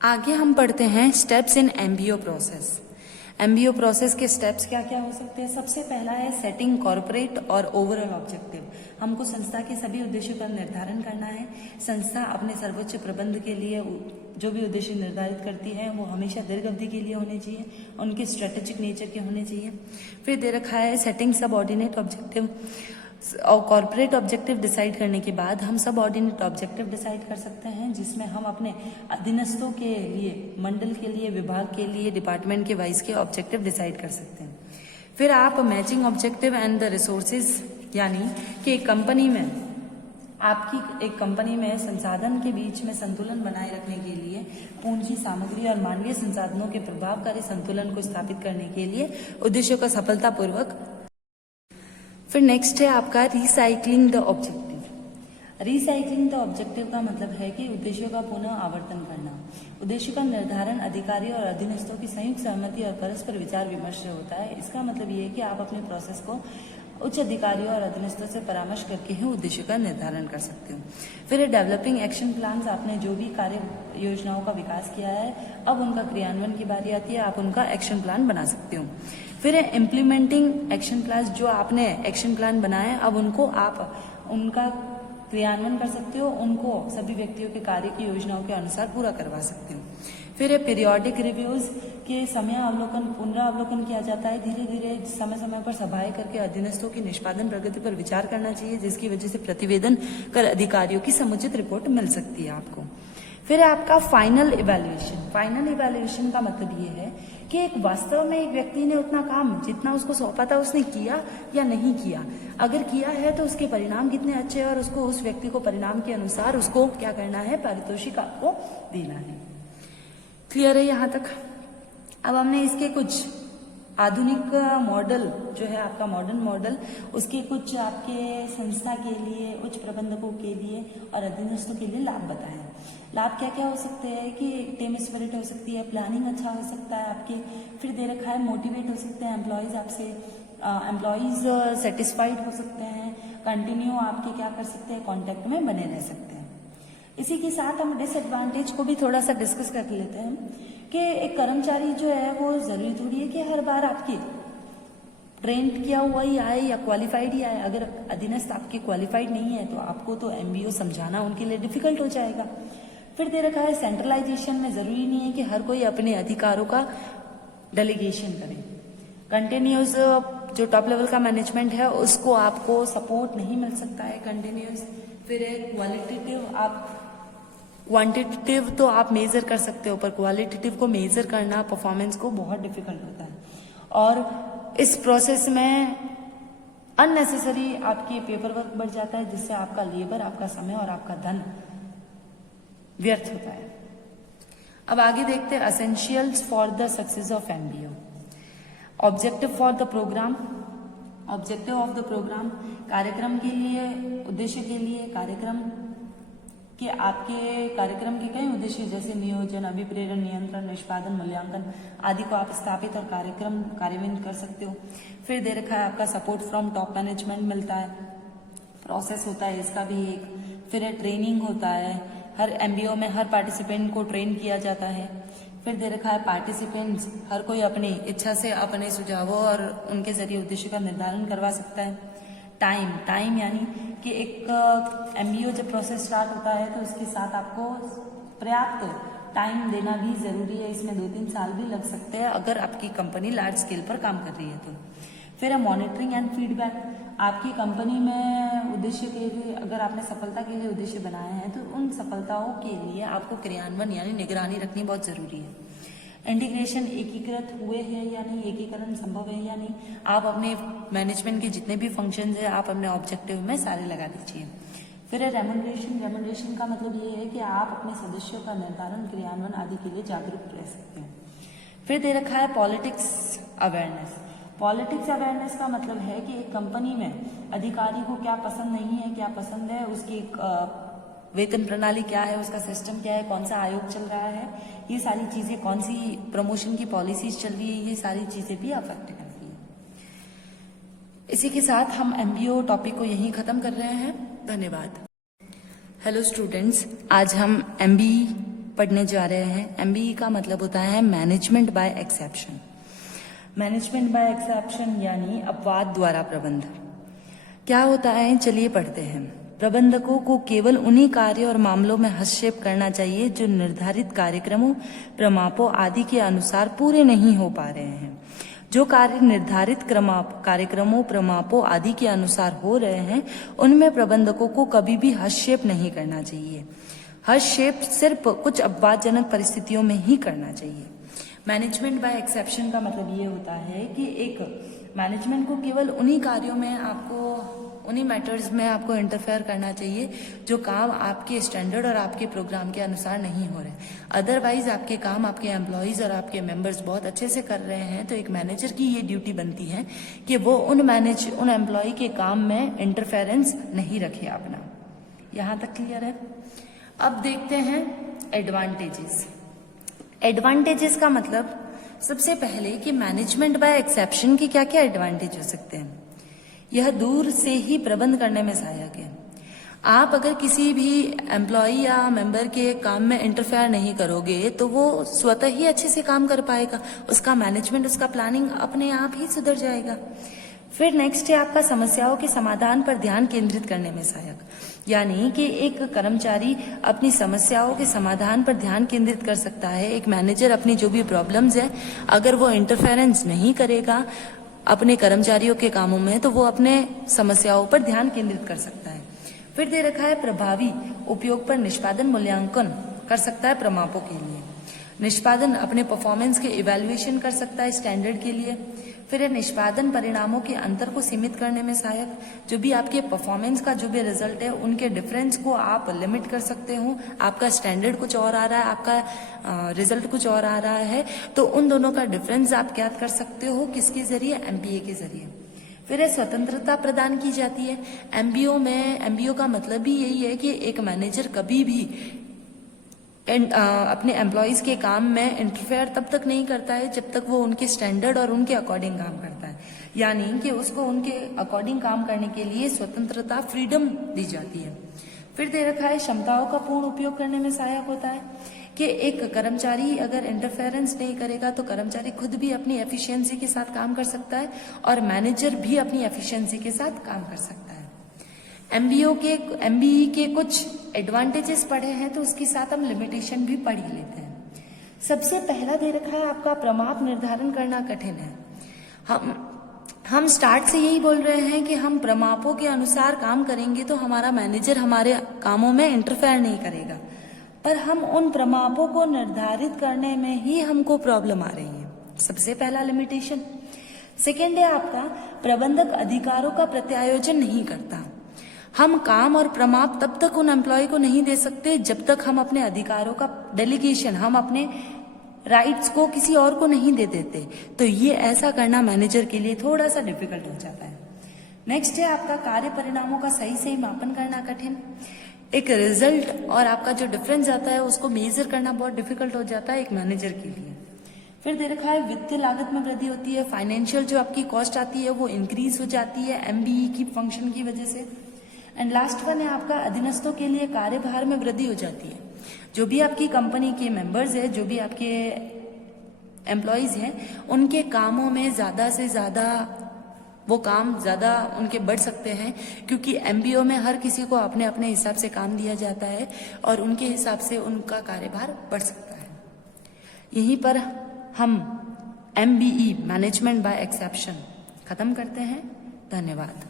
आगे हम पढ़ते हैं steps in MBO process. MBO process के स्टेप्स क्या क्या हो सकते हैं। सबसे पहला है सेटिंग कॉर्पोरेट और ओवरऑल ऑब्जेक्टिव। हमको संस्था के सभी उद्देश्यों का निर्धारण करना है। संस्था अपने सर्वोच्च प्रबंध के लिए जो भी उद्देश्य निर्धारित करती है वो हमेशा दीर्घ अवधि के लिए होने चाहिए, उनके स्ट्रेटेजिक नेचर के होने चाहिए। फिर दे रखा है सेटिंग सब ऑर्डिनेट ऑब्जेक्टिव और कॉर्पोरेट ऑब्जेक्टिव डिसाइड करने के बाद हम सब ऑर्डिनेट ऑब्जेक्टिव डिसाइड कर सकते हैं, जिसमें हम अपने अधीनस्थों के लिए, मंडल के लिए, विभाग के लिए, डिपार्टमेंट के वाइज के ऑब्जेक्टिव डिसाइड कर सकते हैं। फिर आप matching objective and the resources, यानी कि एक कंपनी में संसाधन के बीच में संतुलन बनाए रखने के लिए पूंजी, सामग्री और मानवीय संसाधनों के प्रभावकारी संतुलन को स्थापित करने के लिए उद्देश्यों का सफलतापूर्वक। फिर नेक्स्ट है आपका recycling the objective. Recycling the objective का मतलब है कि उद्देश्यों का पुनः आवर्तन करना। उद्देश्य का निर्धारण अधिकारी और अधीनस्थों की संयुक्त सहमति और परस्पर विचार विमर्श से होता है। इसका मतलब ये है कि आप अपने प्रोसेस को उच्च अधिकारियों और अधीनस्थों से परामर्श करके ही उद्देश्य का निर्धारण कर सकते हो। फिर डेवलपिंग एक्शन प्लान्स, आपने जो भी कार्य योजनाओं का विकास किया है अब उनका क्रियान्वयन की बारी आती है, आप उनका एक्शन प्लान बना सकते हो। फिर इम्प्लीमेंटिंग एक्शन प्लान, जो आपने एक्शन प्लान बनाया अब उनको आप उनका क्रियान्वयन कर सकते हो, उनको सभी व्यक्तियों के कार्य की योजनाओं के अनुसार पूरा करवा सकते हो। फिर पीरियोडिक रिव्यूज के समय अवलोकन, पुनरावलोकन किया जाता है। धीरे धीरे समय समय पर सभाएं करके अधीनस्थों की निष्पादन प्रगति पर विचार करना चाहिए, जिसकी वजह से प्रतिवेदन कर अधिकारियों की समुचित रिपोर्ट मिल सकती है आपको। फिर आपका फाइनल इवैल्यूएशन। फाइनल इवैल्यूएशन का मतलब ये है कि एक वास्तव में एक व्यक्ति ने उतना काम जितना उसको सौंपा था उसने किया या नहीं किया। अगर किया है तो उसके परिणाम कितने अच्छे हैं और उसको, उस व्यक्ति को परिणाम के अनुसार उसको क्या करना है, पारितोषिक आपको देना है। क्लियर है यहाँ तक। अब हमने इसके कुछ आधुनिक मॉडल जो है आपका मॉडर्न मॉडल, उसके कुछ आपके संस्था के लिए, उच्च प्रबंधकों के लिए और अधीनस्थों के लिए लाभ बताए। लाभ क्या क्या हो सकते हैं कि टीम स्पिरिट हो सकती है, प्लानिंग अच्छा हो सकता है आपके। फिर दे रखा है मोटिवेट हो सकते हैं एम्प्लॉयज, आपसे एम्प्लॉयज सेटिस्फाइड हो सकते हैं, कंटिन्यू आपके क्या कर सकते हैं, कॉन्टेक्ट में बने रह सकते हैं। इसी के साथ हम डिसएडवांटेज को भी थोड़ा सा डिस्कस कर लेते हैं कि एक कर्मचारी जो है वो जरूरी थोड़ी है कि हर बार आपकी ट्रेंड किया हुआ ही आए या क्वालिफाइड ही आए। अगर अधीनस्थ आपके क्वालिफाइड नहीं है तो आपको तो एमबीओ समझाना उनके लिए डिफिकल्ट हो जाएगा। फिर दे रखा है सेंट्रलाइजेशन में जरूरी नहीं है कि हर कोई अपने अधिकारों का डेलीगेशन करे। कंटिन्यूस जो टॉप लेवल का मैनेजमेंट है उसको आपको सपोर्ट नहीं मिल सकता है कंटिन्यूस। फिर क्वालिटेटिव, आप क्वांटिटेटिव तो आप मेजर कर सकते हो पर क्वालिटेटिव को मेजर करना परफॉर्मेंस को बहुत डिफिकल्ट होता है। और इस प्रोसेस में अननेसेसरी आपकी पेपर वर्क बढ़ जाता है, जिससे आपका लेबर, आपका समय और आपका धन व्यर्थ होता है। अब आगे देखते हैं essentials for the success of MBO. Objective for the programme. Objective of the programme, कार्यक्रम के लिए, उद्देश्य के लिए, कार्यक्रम कि आपके कार्यक्रम के कई उद्देश्य जैसे नियोजन, अभिप्रेरण, नियंत्रण, निष्पादन, मूल्यांकन आदि को आप स्थापित और कार्यक्रम कार्यान्वित कर सकते हो। फिर दे रखा है आपका सपोर्ट फ्रॉम टॉप मैनेजमेंट मिलता है, प्रोसेस होता है इसका भी एक। फिर ट्रेनिंग होता है, हर एमबीओ में हर पार्टिसिपेंट को ट्रेन किया जाता है। फिर दे रखा है पार्टिसिपेंट्स, हर कोई अपनी इच्छा से अपने सुझावों और उनके जरिए उद्देश्य का निर्धारण करवा सकता है। टाइम यानी कि एक एमबीओ जब प्रोसेस स्टार्ट होता है तो उसके साथ आपको पर्याप्त टाइम देना भी जरूरी है। इसमें 2-3 साल भी लग सकते हैं अगर आपकी कंपनी लार्ज स्केल पर काम कर रही है तो। फिर है मॉनिटरिंग एंड फीडबैक। आपकी कंपनी में उद्देश्य के लिए, अगर आपने सफलता के लिए उद्देश्य बनाए हैं तो उन सफलताओं के लिए आपको क्रियान्वयन यानी निगरानी रखनी बहुत जरूरी है। इंटीग्रेशन, एकीकृत हुए हैं या नहीं, एकीकरण संभव है या नहीं। आप अपने मैनेजमेंट के जितने भी फंक्शंस हैं आप अपने ऑब्जेक्टिव में सारे लगा दीजिए। फिर है रेमुनरेशन। रेमुनरेशन का मतलब ये है कि आप अपने सदस्यों का निर्धारण, क्रियान्वयन आदि के लिए जागरूक रह सकते हैं। फिर दे रखा है पॉलिटिक्स अवेयरनेस। पॉलिटिक्स अवेयरनेस का मतलब है कि एक कंपनी में अधिकारी को क्या पसंद नहीं है, क्या पसंद है, उसकी वेतन प्रणाली क्या है, उसका सिस्टम क्या है, कौन सा आयोग चल रहा है, ये सारी चीजें, कौन सी प्रमोशन की पॉलिसीज चल रही है, ये सारी चीजें भी अफेक्ट करती है। इसी के साथ हम एमबीओ टॉपिक को यहीं खत्म कर रहे हैं। धन्यवाद। हेलो स्टूडेंट्स, आज हम पढ़ने जा रहे हैं। एमबीई का मतलब होता है management by exception. Management by exception यानी अपवाद द्वारा प्रबंध। क्या होता है, चलिए पढ़ते हैं। प्रबंधकों को केवल उन्हीं कार्य और मामलों में हस्तक्षेप करना चाहिए जो निर्धारित कार्यक्रमों, प्रमापों आदि के अनुसार पूरे नहीं हो पा रहे हैं। जो कार्य निर्धारित कार्यक्रमों, प्रमापों आदि के अनुसार हो रहे हैं, उनमें प्रबंधकों को कभी भी हस्तक्षेप नहीं करना चाहिए। हस्तक्षेप सिर्फ कुछ अपवादजनक परिस्थितियों में ही करना चाहिए। मैनेजमेंट बाय एक्सेप्शन का मतलब ये होता है कि एक मैनेजमेंट को केवल उन्हीं कार्यों में उन्हीं मैटर्स में आपको इंटरफेयर करना चाहिए जो काम आपके स्टैंडर्ड और आपके प्रोग्राम के अनुसार नहीं हो रहे। अदरवाइज आपके काम आपके एम्प्लॉयज और आपके मेंबर्स बहुत अच्छे से कर रहे हैं तो एक मैनेजर की ये ड्यूटी बनती है कि वो उन एम्प्लॉय के काम में इंटरफेरेंस नहीं रखे अपना। यहाँ तक क्लियर है। अब देखते हैं एडवांटेजेस। एडवांटेजेस का मतलब सबसे पहले कि मैनेजमेंट बाय एक्सेप्शन की क्या क्या एडवांटेज हो सकते हैं। यह दूर से ही प्रबंध करने में सहायक है। आप अगर किसी भी एम्प्लॉय या मेंबर के काम में इंटरफेयर नहीं करोगे तो वो स्वतः ही अच्छे से काम कर पाएगा, उसका मैनेजमेंट, उसका प्लानिंग अपने आप ही सुधर जाएगा। फिर नेक्स्ट है आपका समस्याओं के समाधान पर ध्यान केंद्रित करने में सहायक, यानी कि एक कर्मचारी अपनी समस्याओं के समाधान पर ध्यान केंद्रित कर सकता है। एक मैनेजर अपनी जो भी प्रॉब्लम्स है, अगर वो इंटरफेरेंस नहीं करेगा अपने कर्मचारियों के कामों में तो वो अपने समस्याओं पर ध्यान केंद्रित कर सकता है। फिर दे रखा है प्रभावी उपयोग पर निष्पादन मूल्यांकन कर सकता है प्रमापों के लिए। निष्पादन अपने परफॉर्मेंस के इवैल्यूएशन कर सकता है स्टैंडर्ड के लिए। फिर निष्पादन परिणामों के अंतर को सीमित करने में सहायक, जो भी आपके परफॉर्मेंस का जो भी रिजल्ट है उनके डिफरेंस को आप लिमिट कर सकते हो। आपका स्टैंडर्ड कुछ और आ रहा है, आपका रिजल्ट कुछ और आ रहा है, तो उन दोनों का डिफरेंस आप ज्ञात कर सकते हो किसके जरिए, एमबीए के जरिए। फिर स्वतंत्रता प्रदान की जाती है। एमबीओ का मतलब भी यही है कि एक मैनेजर कभी भी अपने एम्प्लॉयज के काम में इंटरफेयर तब तक नहीं करता है जब तक वो उनके स्टैंडर्ड और उनके अकॉर्डिंग काम करता है, यानी कि उसको उनके अकॉर्डिंग काम करने के लिए स्वतंत्रता, फ्रीडम दी जाती है। फिर दे रखा है क्षमताओं का पूर्ण उपयोग करने में सहायक होता है कि एक कर्मचारी अगर इंटरफेरेंस नहीं करेगा तो कर्मचारी खुद भी अपनी एफिशिएंसी के साथ काम कर सकता है और मैनेजर भी अपनी एफिशिएंसी के साथ काम कर सकता है। एमबीई के कुछ एडवांटेजेस पढ़े हैं तो उसके साथ हम लिमिटेशन भी पढ़ ही लेते हैं। सबसे पहला दे रखा है आपका प्रमाप निर्धारण करना कठिन है। हम स्टार्ट से यही बोल रहे हैं कि हम प्रमापों के अनुसार काम करेंगे तो हमारा मैनेजर हमारे कामों में इंटरफेयर नहीं करेगा, पर हम उन प्रमापों को निर्धारित करने में ही हमको प्रॉब्लम आ रही है। सबसे पहला लिमिटेशन। सेकेंड है आपका प्रबंधक अधिकारों का प्रत्यायोजन नहीं करता। हम काम और प्रमाप तब तक उन एम्प्लॉय को नहीं दे सकते जब तक हम अपने अधिकारों का डेलीगेशन, हम अपने राइट्स को किसी और को नहीं दे देते। तो ये ऐसा करना मैनेजर के लिए थोड़ा सा डिफिकल्ट हो जाता है। नेक्स्ट है आपका कार्य परिणामों का सही मापन करना कठिन। एक रिजल्ट और आपका जो डिफरेंस आता है उसको मेजर करना बहुत डिफिकल्ट हो जाता है एक मैनेजर के लिए। फिर दे रखा है वित्तीय लागत में वृद्धि होती है। फाइनेंशियल जो आपकी कॉस्ट आती है वो इंक्रीज हो जाती है एमबीई की फंक्शन की वजह से। एंड लास्ट वन है आपका अधीनस्थों के लिए कार्यभार में वृद्धि हो जाती है। जो भी आपकी कंपनी के मेंबर्स है, जो भी आपके एम्प्लॉयज हैं, उनके कामों में ज्यादा से ज्यादा वो काम ज्यादा उनके बढ़ सकते हैं, क्योंकि एमबीओ में हर किसी को अपने अपने हिसाब से काम दिया जाता है और उनके हिसाब से उनका कार्यभार बढ़ सकता है। यहीं पर हम एमबीई मैनेजमेंट बाय एक्सेप्शन खत्म करते हैं। धन्यवाद।